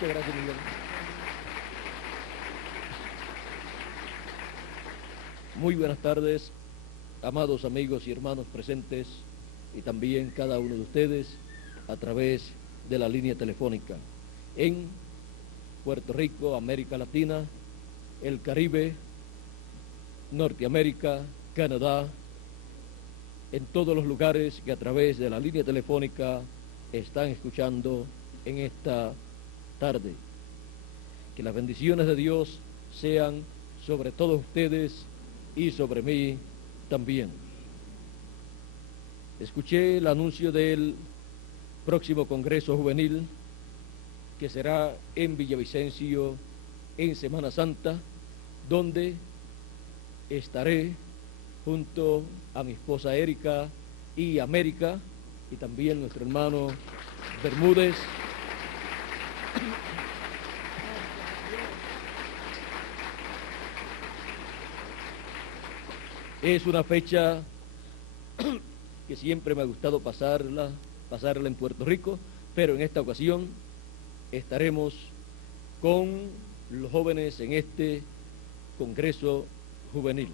Muchas gracias, Miguel. Muy buenas tardes, amados amigos y hermanos presentes, y también cada uno de ustedes a través de la línea telefónica en Puerto Rico, América Latina, el Caribe, Norteamérica, Canadá, en todos los lugares que a través de la línea telefónica están escuchando en esta tarde. Que las bendiciones de Dios sean sobre todos ustedes y sobre mí también. Escuché el anuncio del próximo Congreso Juvenil que será en Villavicencio en Semana Santa, donde estaré junto a mi esposa Erika y América, y también nuestro hermano Bermúdez. Es una fecha que siempre me ha gustado pasarla en Puerto Rico, pero en esta ocasión estaremos con los jóvenes en este Congreso Juvenil.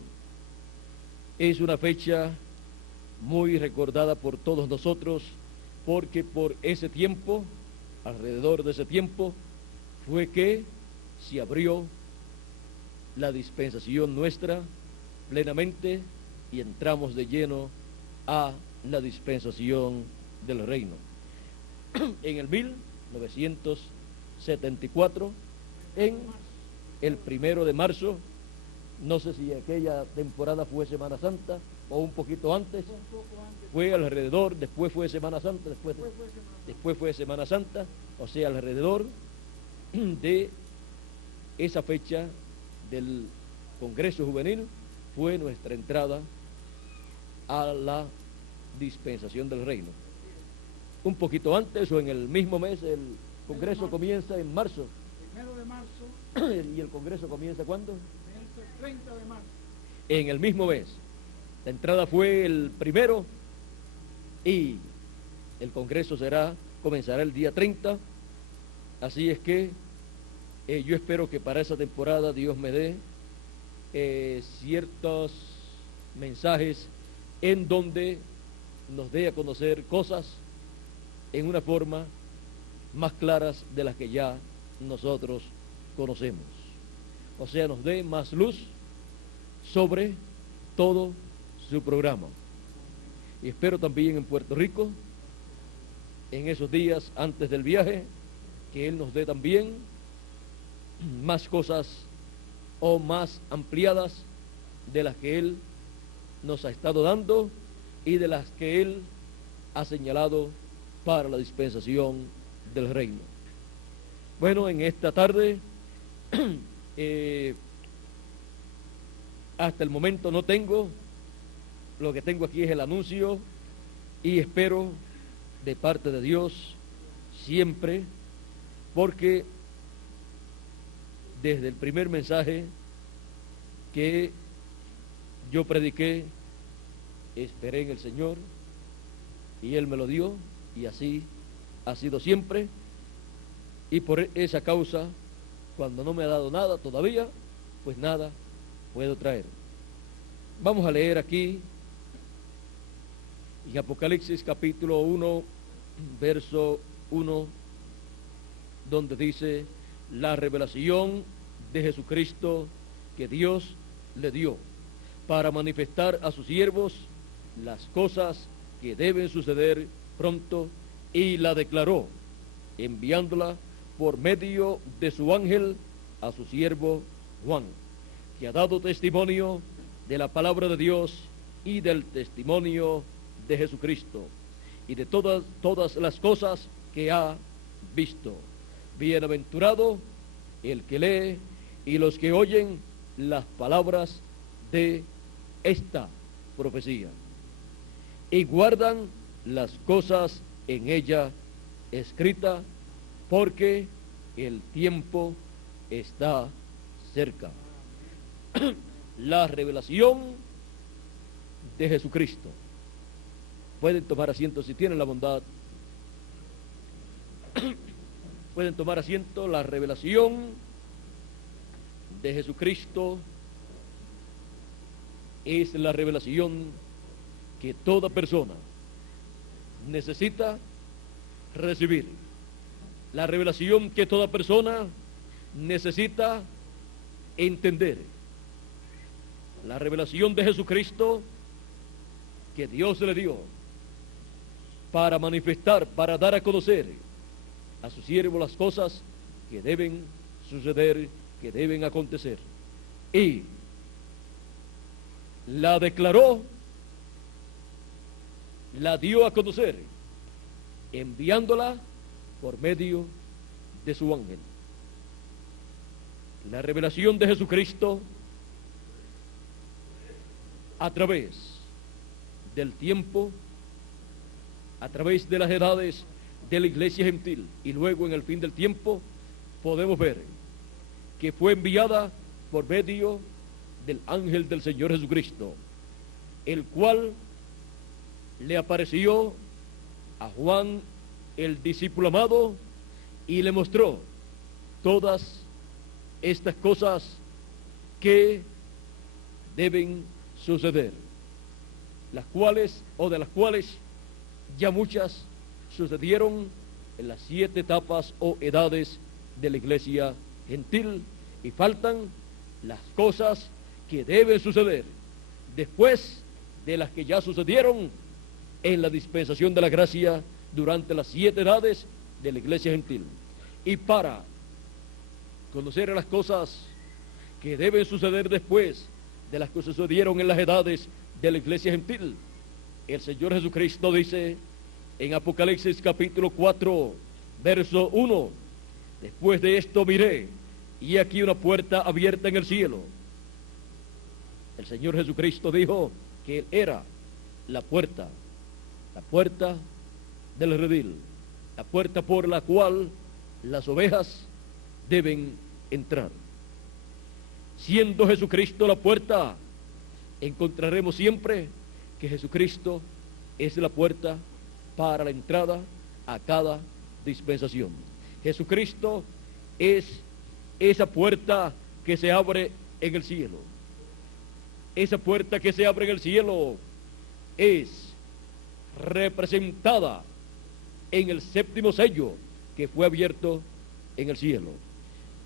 Es una fecha muy recordada por todos nosotros, porque por ese tiempo, alrededor de ese tiempo, fue que se abrió la dispensación nuestra plenamente y entramos de lleno a la dispensación del reino. En el 1974, en el 1 de marzo, no sé si aquella temporada fue Semana Santa o un poquito antes, fue alrededor, después fue Semana Santa, después fue Semana Santa, o sea, alrededor de esa fecha del Congreso Juvenil fue nuestra entrada a la dispensación del reino. Un poquito antes o en el mismo mes, el Congreso comienza en marzo. 1 de marzo. ¿Y el Congreso comienza cuándo? El 30 de marzo. En el mismo mes. La entrada fue el 1 y el Congreso comenzará el día 30. Así es que yo espero que para esa temporada Dios me dé ciertos mensajes en donde nos dé a conocer cosas en una forma más claras de las que ya nosotros conocemos. O sea, nos dé más luz sobre todo su programa. Y espero también en Puerto Rico, en esos días antes del viaje, que Él nos dé también más cosas o más ampliadas de las que Él nos ha estado dando y de las que Él ha señalado para la dispensación del reino. Bueno, en esta tarde hasta el momento no tengo, lo que tengo aquí es el anuncio y espero de parte de Dios siempre, porque desde el primer mensaje que yo prediqué, esperé en el Señor y Él me lo dio, y así ha sido siempre, y por esa causa, cuando no me ha dado nada todavía, pues nada puedo traer. Vamos a leer aquí en Apocalipsis capítulo 1, verso 1, donde dice: la revelación de Jesucristo que Dios le dio para manifestar a sus siervos las cosas que deben suceder pronto, y la declaró, enviándola por medio de su ángel a su siervo Juan, que ha dado testimonio de la palabra de Dios y del testimonio de Jesucristo y de todas las cosas que ha visto. Bienaventurado el que lee y los que oyen las palabras de esta profecía y guardan las cosas en ella escritas, porque el tiempo está cerca. La revelación de Jesucristo. Pueden tomar asiento si tienen la bondad. Pueden tomar asiento. La revelación de Jesucristo es la revelación que toda persona necesita recibir. La revelación que toda persona necesita entender. La revelación de Jesucristo que Dios le dio para manifestar, para dar a conocer a su siervo las cosas que deben suceder, que deben acontecer. Y la declaró, la dio a conocer, enviándola por medio de su ángel. La revelación de Jesucristo a través del tiempo, a través de las edades de la iglesia gentil, y luego en el fin del tiempo podemos ver que fue enviada por medio del ángel del Señor Jesucristo, el cual le apareció a Juan, el discípulo amado, y le mostró todas estas cosas que deben suceder, las cuales, o de las cuales ya muchas sucedieron en las 7 etapas o edades de la iglesia gentil, y faltan las cosas que deben suceder después de las que ya sucedieron en la dispensación de la gracia durante las 7 edades de la iglesia gentil. Y para conocer las cosas que deben suceder después de las que sucedieron en las edades de la iglesia gentil, el Señor Jesucristo dice en Apocalipsis capítulo 4, verso 1, después de esto miré, y aquí una puerta abierta en el cielo. El Señor Jesucristo dijo que Él era la puerta del redil, la puerta por la cual las ovejas deben entrar. Siendo Jesucristo la puerta, encontraremos siempre que Jesucristo es la puerta para la entrada a cada dispensación. Jesucristo es esa puerta que se abre en el cielo. Esa puerta que se abre en el cielo es representada en el 7º sello que fue abierto en el cielo.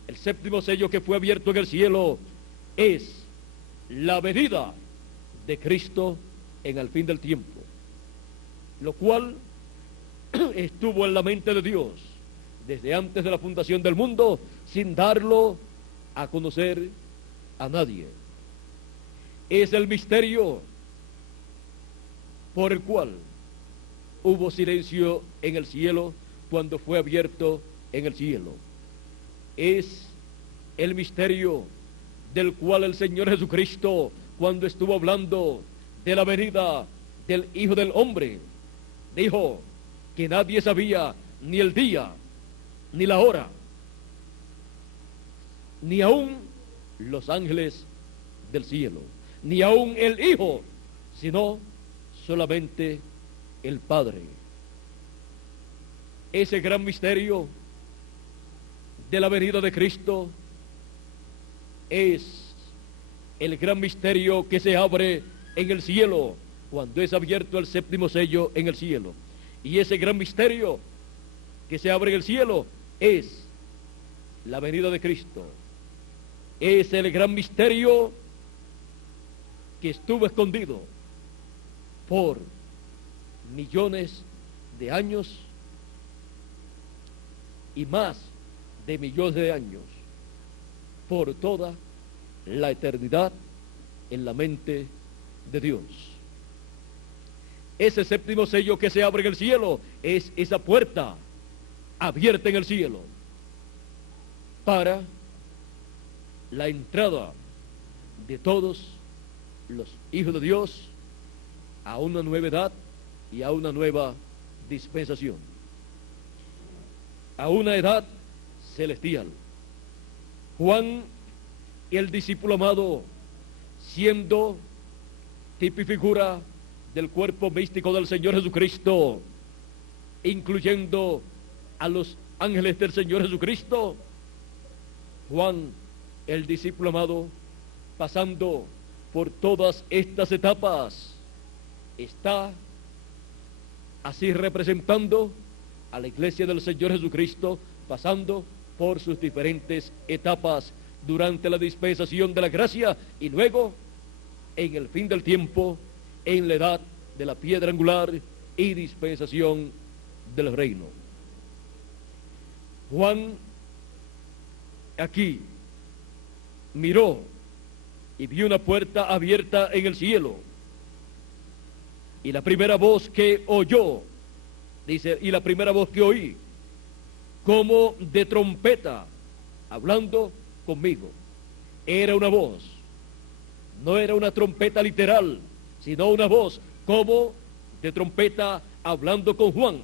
El 7º sello que fue abierto en el cielo es la venida de Cristo en el fin del tiempo, lo cual estuvo en la mente de Dios desde antes de la fundación del mundo, sin darlo a conocer a nadie. Es el misterio por el cual hubo silencio en el cielo cuando fue abierto en el cielo. Es el misterio del cual el Señor Jesucristo, cuando estuvo hablando de la venida del Hijo del Hombre, dijo que nadie sabía ni el día ni la hora, ni aún los ángeles del cielo, ni aún el Hijo, sino solamente el Padre. Ese gran misterio de la venida de Cristo es el gran misterio que se abre en el cielo cuando es abierto el 7º sello en el cielo. Y ese gran misterio que se abre en el cielo es la venida de Cristo. Es el gran misterio que estuvo escondido por millones de años y más de millones de años, por toda la eternidad en la mente de Dios. Ese 7º sello que se abre en el cielo es esa puerta abierta en el cielo para la entrada de todos los hijos de Dios a una nueva edad y a una nueva dispensación, a una edad celestial. Juan, el discípulo amado, siendo tipo y figura del cuerpo místico del Señor Jesucristo, incluyendo a los ángeles del Señor Jesucristo, Juan, el discípulo amado, pasando por todas estas etapas, está así representando a la iglesia del Señor Jesucristo, pasando por sus diferentes etapas durante la dispensación de la gracia y luego en el fin del tiempo, en la edad de la piedra angular y dispensación del reino. Juan aquí miró y vio una puerta abierta en el cielo, y la primera voz que oyó, dice, y la primera voz que oí, como de trompeta, hablando conmigo. Era una voz, no era una trompeta literal, sino una voz como de trompeta hablando con Juan.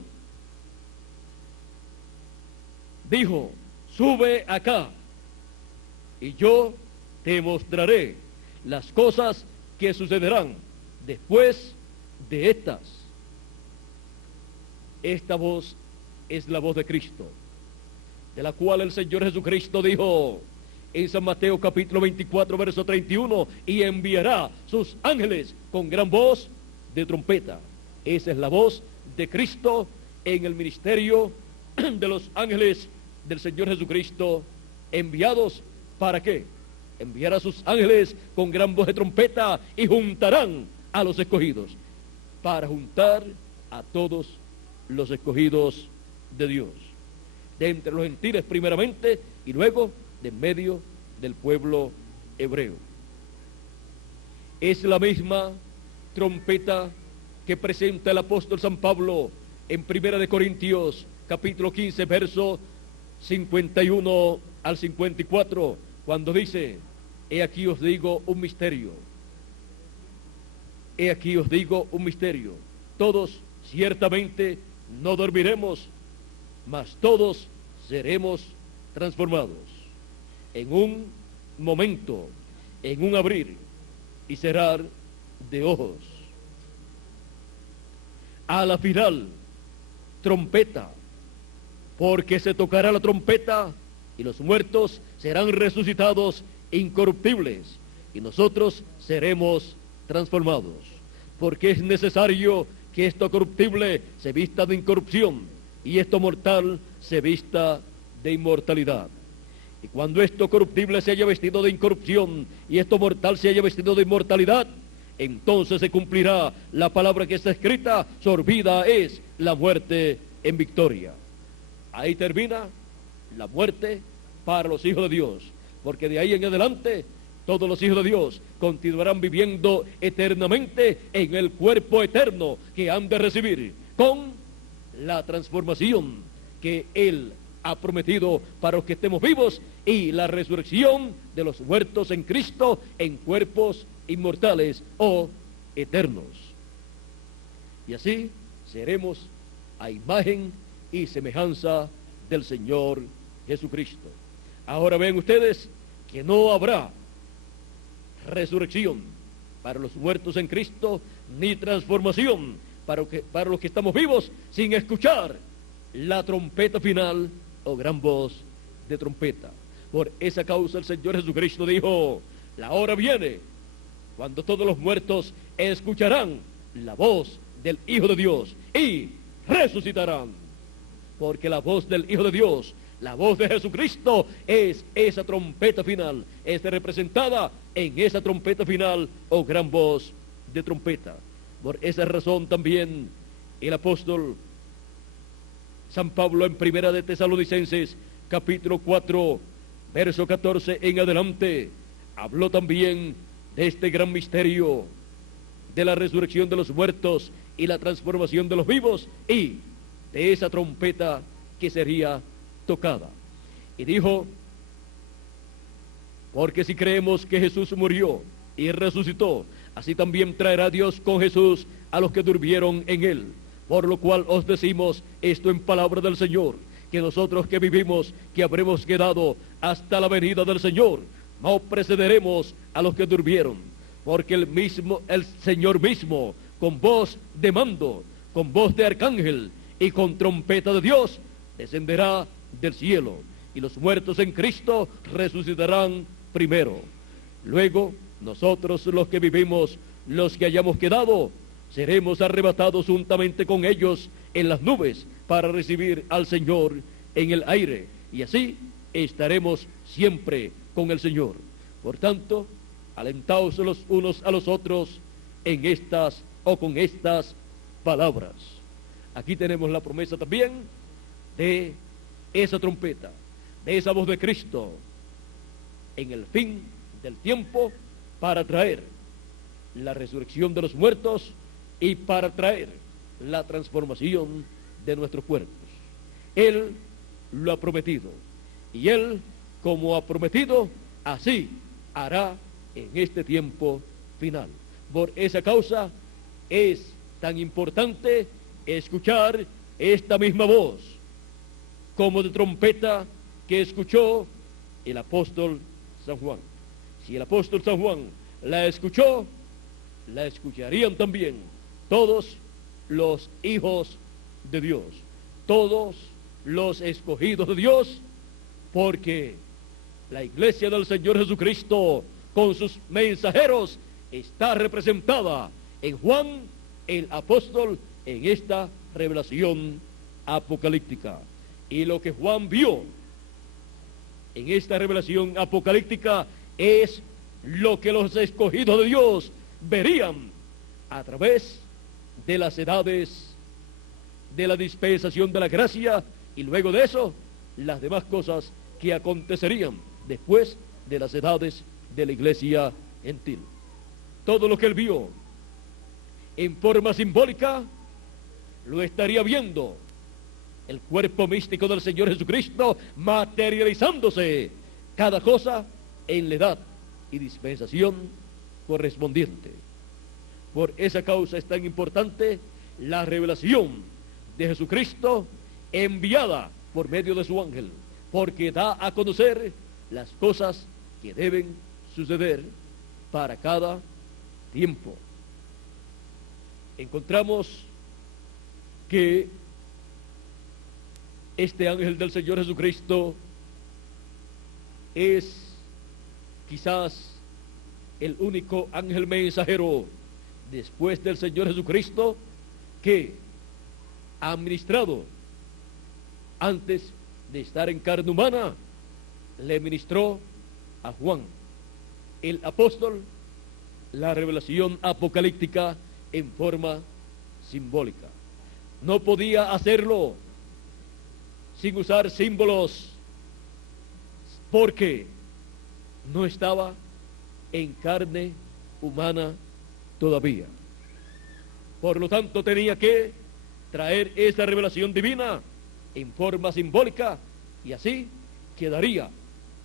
Dijo, sube acá, y yo te mostraré las cosas que sucederán después de estas. Esta voz es la voz de Cristo, de la cual el Señor Jesucristo dijo en San Mateo capítulo 24, verso 31, y enviará sus ángeles con gran voz de trompeta. Esa es la voz de Cristo en el ministerio de los ángeles del Señor Jesucristo, enviados ¿para qué? Enviar a sus ángeles con gran voz de trompeta y juntarán a los escogidos, para juntar a todos los escogidos de Dios, de entre los gentiles primeramente y luego de en medio del pueblo hebreo. Es la misma trompeta que presenta el apóstol San Pablo en 1 Corintios capítulo 15, verso 51 al 54, cuando dice, he aquí os digo un misterio, he aquí os digo un misterio, todos ciertamente no dormiremos, mas todos seremos transformados en un momento, en un abrir y cerrar de ojos. A la final, trompeta, porque se tocará la trompeta y los muertos serán resucitados incorruptibles y nosotros seremos transformados, porque es necesario que esto corruptible se vista de incorrupción y esto mortal se vista de inmortalidad. Y cuando esto corruptible se haya vestido de incorrupción y esto mortal se haya vestido de inmortalidad, entonces se cumplirá la palabra que está escrita, sorbida es la muerte en victoria. Ahí termina la muerte para los hijos de Dios, porque de ahí en adelante todos los hijos de Dios continuarán viviendo eternamente en el cuerpo eterno que han de recibir con la transformación que Él ha prometido para los que estemos vivos y la resurrección de los muertos en Cristo en cuerpos inmortales o eternos. Y así seremos a imagen y semejanza del Señor Jesucristo. Ahora ven ustedes que no habrá resurrección para los muertos en Cristo, ni transformación para los que estamos vivos sin escuchar la trompeta final o gran voz de trompeta. Por esa causa el Señor Jesucristo dijo, la hora viene cuando todos los muertos escucharán la voz del Hijo de Dios y resucitarán, porque la voz del Hijo de Dios, la voz de Jesucristo, es esa trompeta final, es representada en esa trompeta final o gran voz de trompeta. Por esa razón también el apóstol San Pablo en 1 de Tesalonicenses capítulo 4 verso 14 en adelante habló también de este gran misterio de la resurrección de los muertos y la transformación de los vivos y de esa trompeta que sería tocada. Y dijo, porque si creemos que Jesús murió y resucitó, así también traerá Dios con Jesús a los que durmieron en él. Por lo cual os decimos esto en palabra del Señor, que nosotros que vivimos, que habremos quedado hasta la venida del Señor, no precederemos a los que durmieron, porque el Señor mismo, con voz de mando, con voz de arcángel y con trompeta de Dios, descenderá del cielo, y los muertos en Cristo resucitarán primero. Luego, nosotros los que vivimos, los que hayamos quedado, seremos arrebatados juntamente con ellos en las nubes para recibir al Señor en el aire, y así estaremos siempre con el Señor. Por tanto, alentaos los unos a los otros en estas o con estas palabras. Aquí tenemos la promesa también de esa trompeta, de esa voz de Cristo en el fin del tiempo, para traer la resurrección de los muertos y para traer la transformación de nuestros cuerpos. Él lo ha prometido, y Él, como ha prometido, así hará en este tiempo final. Por esa causa es tan importante escuchar esta misma voz como de trompeta que escuchó el apóstol San Juan. Si el apóstol San Juan la escuchó, la escucharían también todos los hijos de Dios, todos los escogidos de Dios, porque la iglesia del Señor Jesucristo con sus mensajeros está representada en Juan el apóstol en esta revelación apocalíptica. Y lo que Juan vio en esta revelación apocalíptica es lo que los escogidos de Dios verían a través de las edades de la dispensación de la gracia, y luego de eso las demás cosas que acontecerían después de las edades de la iglesia gentil. Todo lo que él vio en forma simbólica lo estaría viendo el cuerpo místico del Señor Jesucristo materializándose cada cosa en la edad y dispensación correspondiente. Por esa causa es tan importante la revelación de Jesucristo enviada por medio de su ángel, porque da a conocer las cosas que deben suceder para cada tiempo. Encontramos que este ángel del Señor Jesucristo es quizás el único ángel mensajero después del Señor Jesucristo que ha ministrado, antes de estar en carne humana, le ministró a Juan, el apóstol, la revelación apocalíptica en forma simbólica. No podía hacerlo sin usar símbolos, porque no estaba en carne humana todavía. Por lo tanto, tenía que traer esa revelación divina en forma simbólica, y así quedaría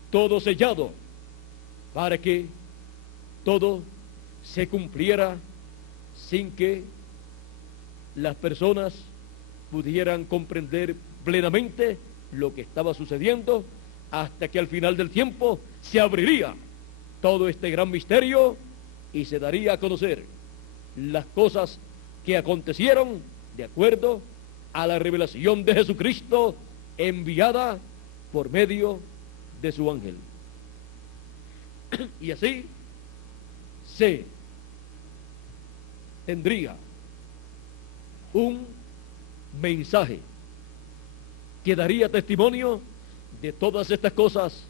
todo sellado para que todo se cumpliera sin que las personas pudieran comprender plenamente lo que estaba sucediendo, hasta que al final del tiempo se abriría todo este gran misterio y se daría a conocer las cosas que acontecieron de acuerdo a la revelación de Jesucristo enviada por medio de su ángel. Y así se tendría un mensaje que daría testimonio de todas estas cosas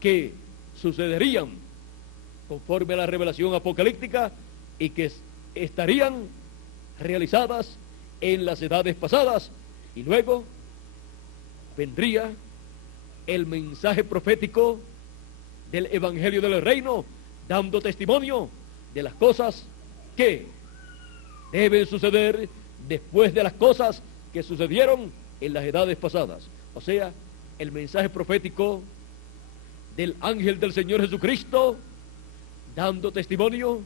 que sucederían conforme a la revelación apocalíptica y que estarían realizadas en las edades pasadas, y luego vendría el mensaje profético del Evangelio del Reino, dando testimonio de las cosas que deben suceder después de las cosas que sucedieron en las edades pasadas. O sea, el mensaje profético del ángel del Señor Jesucristo, dando testimonio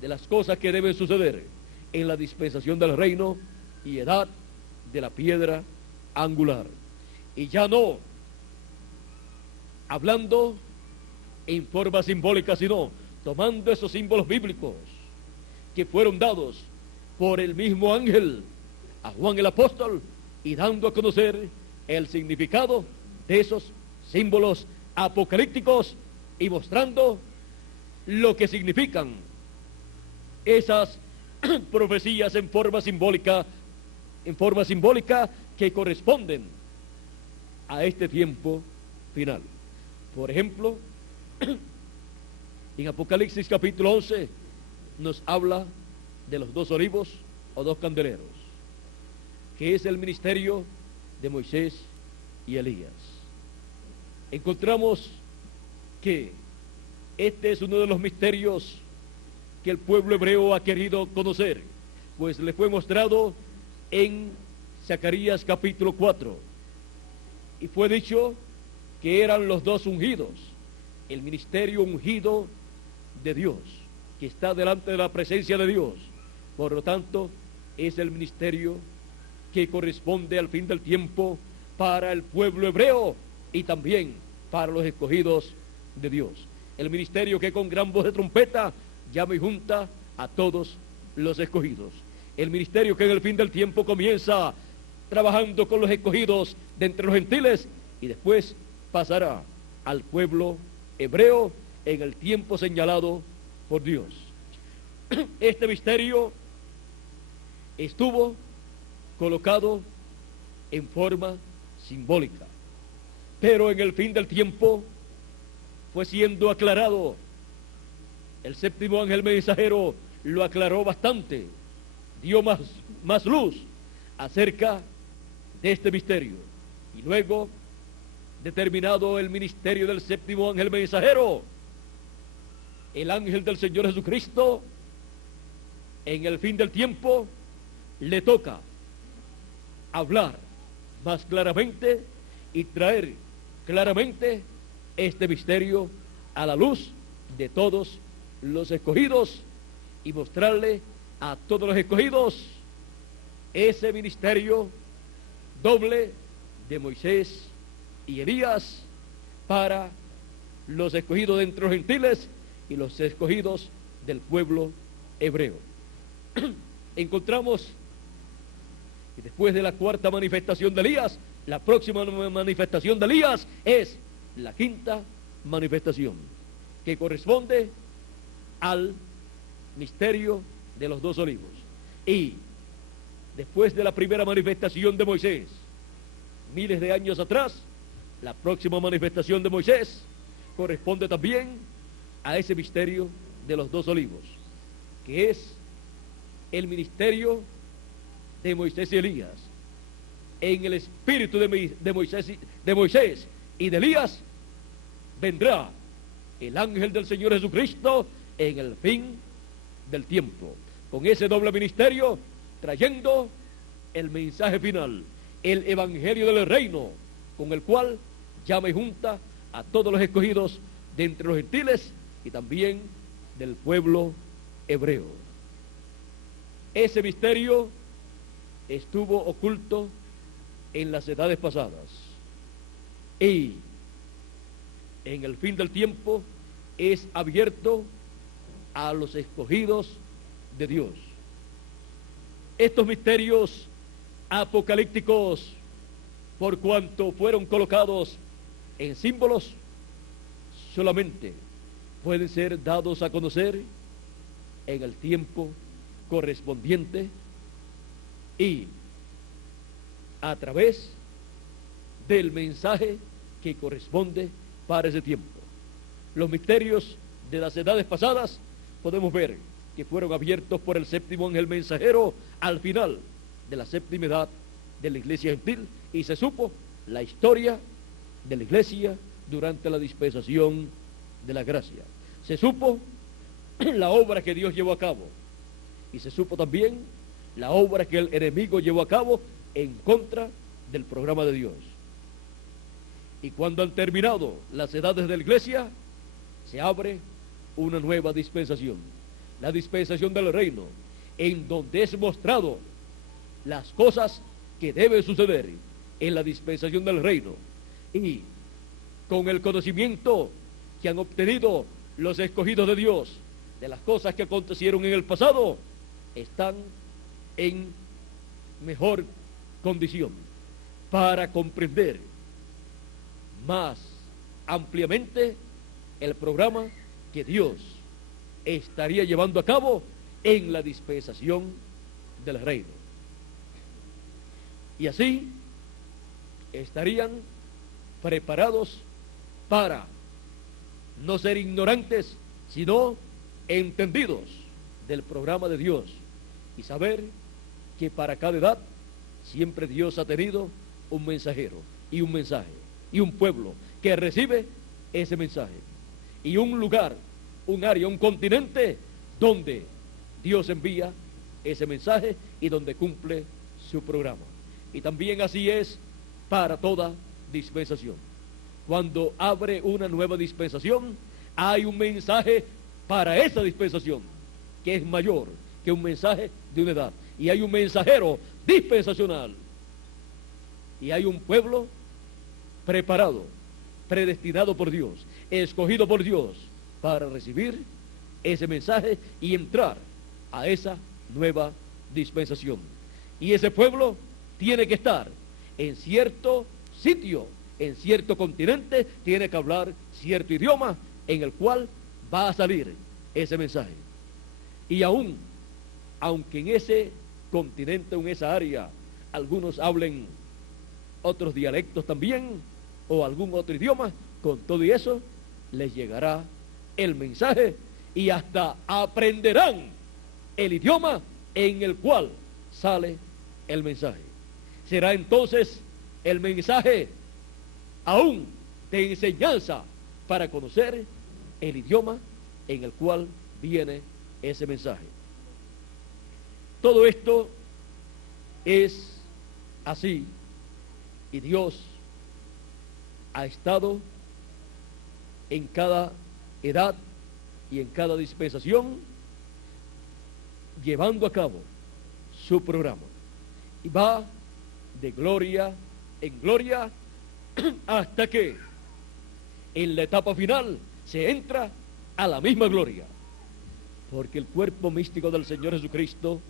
de las cosas que deben suceder en la dispensación del reino y edad de la piedra angular. Y ya no hablando en forma simbólica, sino tomando esos símbolos bíblicos que fueron dados por el mismo ángel a Juan el apóstol, y dando a conocer el significado de esos símbolos apocalípticos y mostrando lo que significan esas profecías en forma simbólica que corresponden a este tiempo final. Por ejemplo, en Apocalipsis capítulo 11 nos habla de los 2 olivos o 2 candeleros, que es el ministerio de Moisés y Elías. Encontramos que este es uno de los misterios que el pueblo hebreo ha querido conocer, pues le fue mostrado en Zacarías capítulo 4, y fue dicho que eran los 2 ungidos, el ministerio ungido de Dios, que está delante de la presencia de Dios. Por lo tanto, es el ministerio que corresponde al fin del tiempo para el pueblo hebreo y también para los escogidos de Dios. El ministerio que con gran voz de trompeta llama y junta a todos los escogidos. El ministerio que en el fin del tiempo comienza trabajando con los escogidos de entre los gentiles y después pasará al pueblo hebreo en el tiempo señalado por Dios. Este misterio estuvo colocado en forma simbólica, pero en el fin del tiempo fue siendo aclarado. El séptimo ángel mensajero lo aclaró bastante, dio más luz acerca de este misterio. Y luego, determinado el ministerio del séptimo ángel mensajero, el ángel del Señor Jesucristo, en el fin del tiempo, le toca hablar más claramente y traer claramente este misterio a la luz de todos los escogidos y mostrarle a todos los escogidos ese ministerio doble de Moisés y Elías para los escogidos de entre los gentiles y los escogidos del pueblo hebreo. Encontramos que después de la 4ª manifestación de Elías, la próxima manifestación de Elías es la 5ª manifestación, que corresponde al misterio de los 2 olivos. Y después de la primera manifestación de Moisés, miles de años atrás, la próxima manifestación de Moisés corresponde también a ese misterio de los 2 olivos, que es el ministerio de Moisés y Elías. En el espíritu de Moisés y de Elías vendrá el ángel del Señor Jesucristo en el fin del tiempo, con ese doble ministerio, trayendo el mensaje final, el evangelio del reino, con el cual llama y junta a todos los escogidos de entre los gentiles y también del pueblo hebreo. Ese misterio estuvo oculto en las edades pasadas y en el fin del tiempo es abierto a los escogidos de Dios. Estos misterios apocalípticos, por cuanto fueron colocados en símbolos, solamente pueden ser dados a conocer en el tiempo correspondiente y a través del mensaje que corresponde para ese tiempo. Los misterios de las edades pasadas podemos ver que fueron abiertos por el séptimo ángel mensajero al final de la 7ª edad de la iglesia gentil, y se supo la historia de la iglesia durante la dispensación de la gracia. Se supo la obra que Dios llevó a cabo, y se supo también la obra que el enemigo llevó a cabo en contra del programa de Dios. Y cuando han terminado las edades de la iglesia, se abre una nueva dispensación, la dispensación del reino, en donde es mostrado las cosas que deben suceder en la dispensación del reino, y con el conocimiento que han obtenido los escogidos de Dios de las cosas que acontecieron en el pasado, están en mejor condición para comprender más ampliamente el programa que Dios estaría llevando a cabo en la dispensación del reino. Y así estarían preparados para no ser ignorantes, sino entendidos del programa de Dios y saber que para cada edad siempre Dios ha tenido un mensajero y un mensaje y un pueblo que recibe ese mensaje y un lugar, un área, un continente donde Dios envía ese mensaje y donde cumple su programa. Y también así es para toda dispensación. Cuando abre una nueva dispensación, hay un mensaje para esa dispensación que es mayor que un mensaje de una edad. Y hay un mensajero dispensacional. Y hay un pueblo preparado, predestinado por Dios, escogido por Dios para recibir ese mensaje y entrar a esa nueva dispensación. Y ese pueblo tiene que estar en cierto sitio, en cierto continente, tiene que hablar cierto idioma en el cual va a salir ese mensaje. Y aunque en ese continente o en esa área algunos hablen otros dialectos también o algún otro idioma, con todo y eso les llegará el mensaje y hasta aprenderán el idioma en el cual sale el mensaje. Será entonces el mensaje aún de enseñanza para conocer el idioma en el cual viene ese mensaje. Todo esto es así y Dios ha estado en cada edad y en cada dispensación llevando a cabo su programa y va de gloria en gloria hasta que en la etapa final se entra a la misma gloria, porque el cuerpo místico del Señor Jesucristo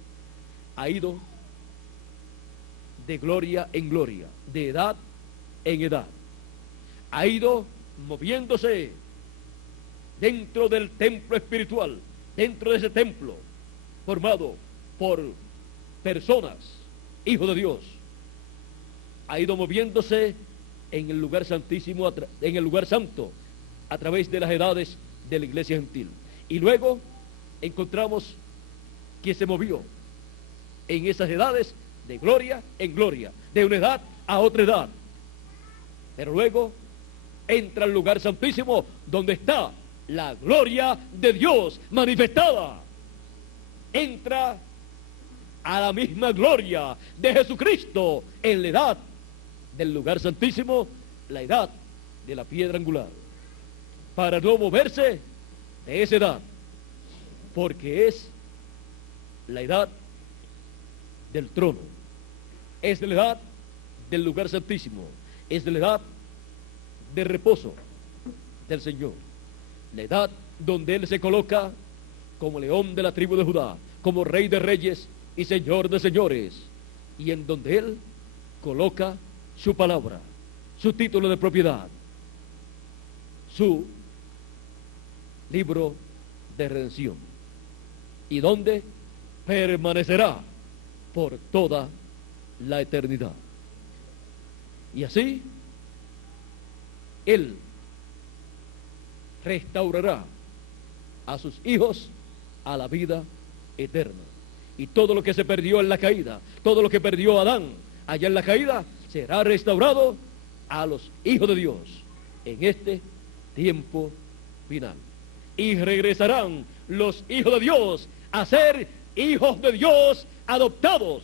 ha ido de gloria en gloria, de edad en edad, ha ido moviéndose dentro del templo espiritual, dentro de ese templo formado por personas, hijos de Dios, ha ido moviéndose en el lugar santísimo, en el lugar santo, a través de las edades de la iglesia gentil. Y luego encontramos que se movió en esas edades de gloria en gloria, de una edad a otra edad. Pero luego entra al lugar santísimo donde está la gloria de Dios manifestada. Entra a la misma gloria de Jesucristo en la edad del lugar santísimo, la edad de la piedra angular, para no moverse de esa edad, porque es la edad del trono, es la edad del lugar santísimo, es la edad de reposo del Señor, la edad donde Él se coloca como león de la tribu de Judá, como rey de reyes y señor de señores, y en donde Él coloca su palabra, su título de propiedad, su libro de redención, y donde permanecerá por toda la eternidad. Y así Él restaurará a sus hijos a la vida eterna. Y todo lo que se perdió en la caída, todo lo que perdió Adán allá en la caída, será restaurado a los hijos de Dios en este tiempo final. Y regresarán los hijos de Dios a ser hijos de Dios adoptados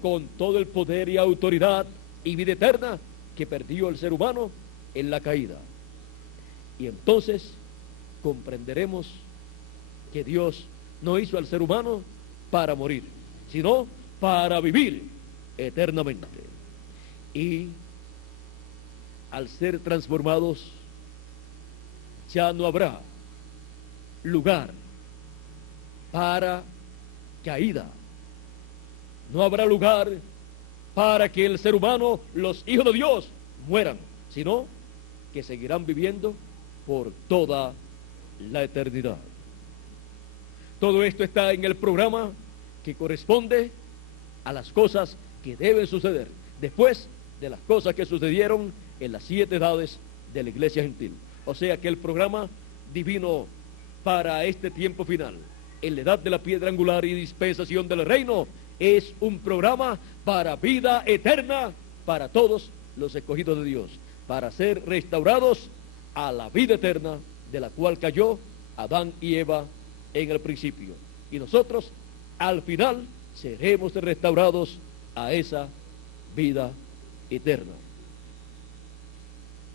con todo el poder y autoridad y vida eterna que perdió el ser humano en la caída. Y entonces comprenderemos que Dios no hizo al ser humano para morir, sino para vivir eternamente. Y al ser transformados, ya no habrá lugar para caída, no habrá lugar para que el ser humano, los hijos de Dios, mueran, sino que seguirán viviendo por toda la eternidad. Todo esto está en el programa que corresponde a las cosas que deben suceder después de las cosas que sucedieron en las 7 edades de la iglesia gentil. O sea que el programa divino para este tiempo final, en la edad de la piedra angular y dispensación del reino, es un programa para vida eterna para todos los escogidos de Dios, para ser restaurados a la vida eterna de la cual cayó Adán y Eva en el principio. Y nosotros al final seremos restaurados a esa vida eterna.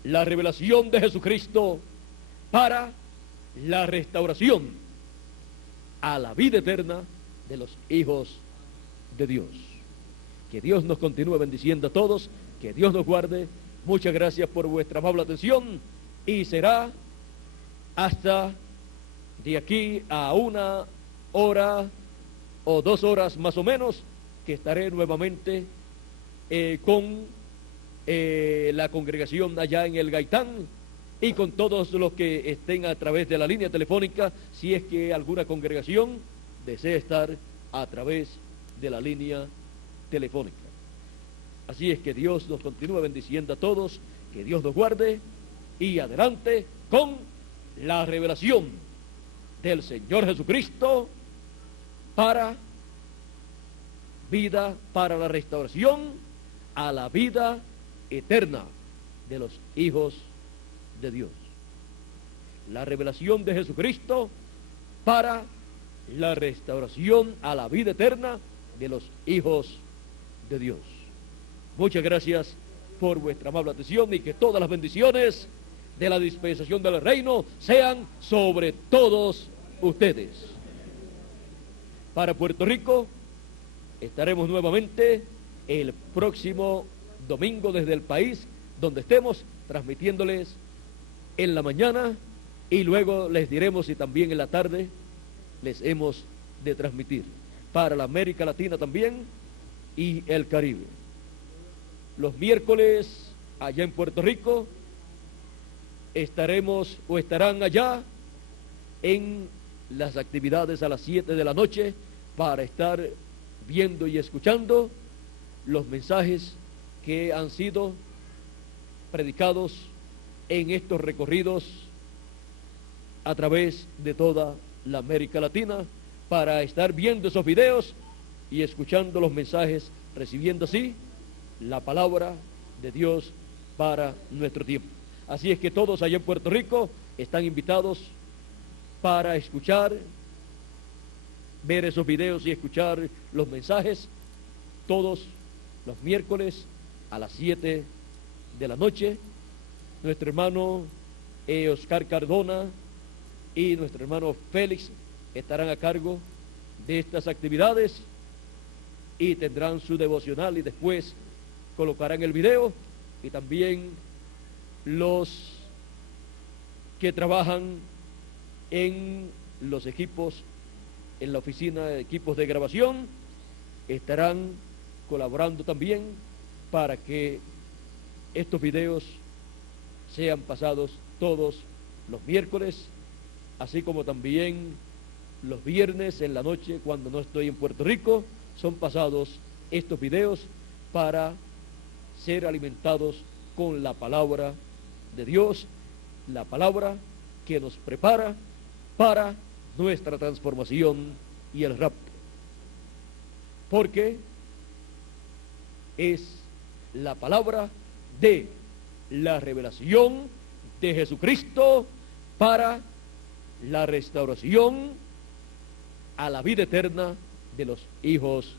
La revelación de Jesucristo para la restauración a la vida eterna de los hijos de Dios. Que Dios nos continúe bendiciendo a todos, que Dios nos guarde. Muchas gracias por vuestra amable atención y será hasta de aquí a 1 hora o 2 horas más o menos que estaré nuevamente con la congregación allá en el Gaitán y con todos los que estén a través de la línea telefónica, si es que alguna congregación desea estar a través de la línea telefónica. Así es que Dios nos continúe bendiciendo a todos, que Dios nos guarde y adelante con la revelación del Señor Jesucristo para vida, para la restauración a la vida eterna de los hijos de Dios. La revelación de Jesucristo para la restauración a la vida eterna de los hijos de Dios. Muchas gracias por vuestra amable atención y que todas las bendiciones de la dispensación del reino sean sobre todos ustedes. Para Puerto Rico estaremos nuevamente el próximo domingo desde el país donde estemos transmitiéndoles en la mañana y luego les diremos si también en la tarde les hemos de transmitir para la América Latina también y el Caribe. Los miércoles allá en Puerto Rico estaremos o estarán allá en las actividades a las 7 de la noche para estar viendo y escuchando los mensajes que han sido predicados en estos recorridos a través de toda la América Latina, para estar viendo esos videos y escuchando los mensajes, recibiendo así la palabra de Dios para nuestro tiempo. Así es que todos allá en Puerto Rico están invitados para escuchar, ver esos videos y escuchar los mensajes todos los miércoles a las 7 de la noche. Nuestro hermano Oscar Cardona y nuestro hermano Félix estarán a cargo de estas actividades y tendrán su devocional y después colocarán el video, y también los que trabajan en los equipos, en la oficina de equipos de grabación, estarán colaborando también para que estos videos sean pasados todos los miércoles, así como también los viernes en la noche cuando no estoy en Puerto Rico, son pasados estos videos para ser alimentados con la palabra de Dios, la palabra que nos prepara para nuestra transformación y el rapto. Porque es la palabra de la revelación de Jesucristo para la restauración a la vida eterna de los hijos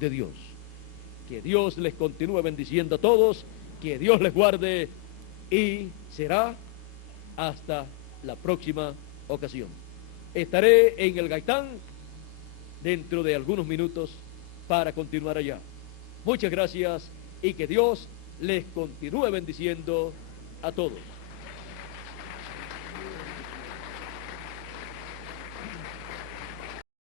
de Dios. Que Dios les continúe bendiciendo a todos, que Dios les guarde y será hasta la próxima ocasión. Estaré en el Gaitán dentro de algunos minutos para continuar allá. Muchas gracias y que Dios les continúe bendiciendo a todos.